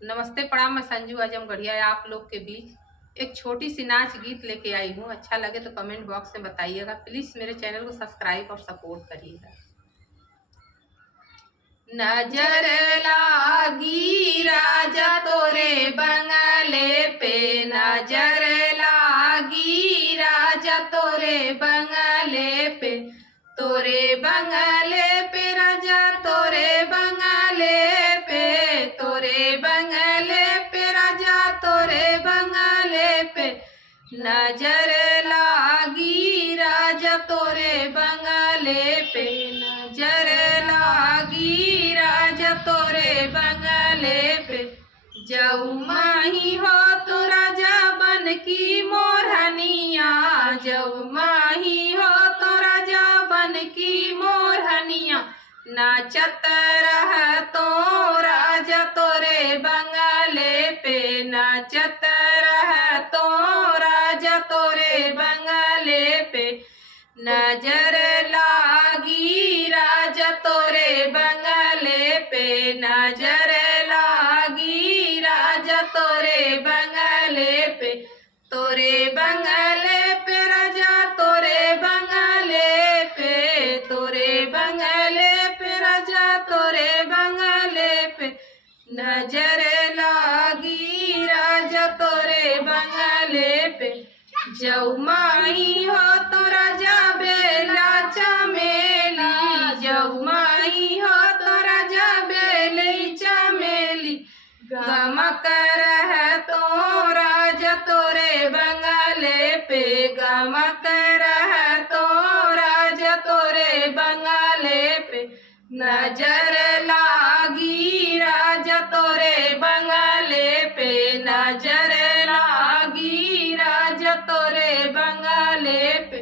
नमस्ते प्रणाम। मैं संजू आजमगढ़िया आप लोग के बीच एक छोटी सी नाच गीत लेके आई हूँ। अच्छा लगे तो कमेंट बॉक्स में बताइएगा। प्लीज मेरे चैनल को सब्सक्राइब और सपोर्ट करिएगा। नजर लागी राजा तोरे बंगले पे, नजर लागी राजा तोरे बंगले पे, तोरे बंगले पे राजा तोरे बंगले पे, तोरे बंगले पे राजा तोरे बंगले पे, नजर लागी राजा तोरे बंगले पे, नजर लागी राजा तोरे बंगले पे। जाऊ माही हो तो राजा बन की मोरहनिया, जाऊ माही हो तो राजा बन की मोरहनिया, नाचत रह तो राजा तोरे बंगले पे, नाचत रह तो राजा तोरे बंगले पे, नजर लागी राजा तोरे बंगले पे, नजर लागी राजा तोरे बंगले पे, तोरे बंगले पे राजा तोरे बंगले पे, तोरे बंगले पे राजा तोरे बंगले पे, नजर लागी राजा तोरे बंगले पे। जाऊ माही हो तो राजा बेला चमेली, जाऊ माही हो तो राजा बेली चमेली, गमक रह तो राजा तोरे बंगले पे, गमक रह तो राजा तोरे बंगले पे, नजर लागी राजा तोरे बंगले पे, नजर लागी राजा तोरे बंगले पे।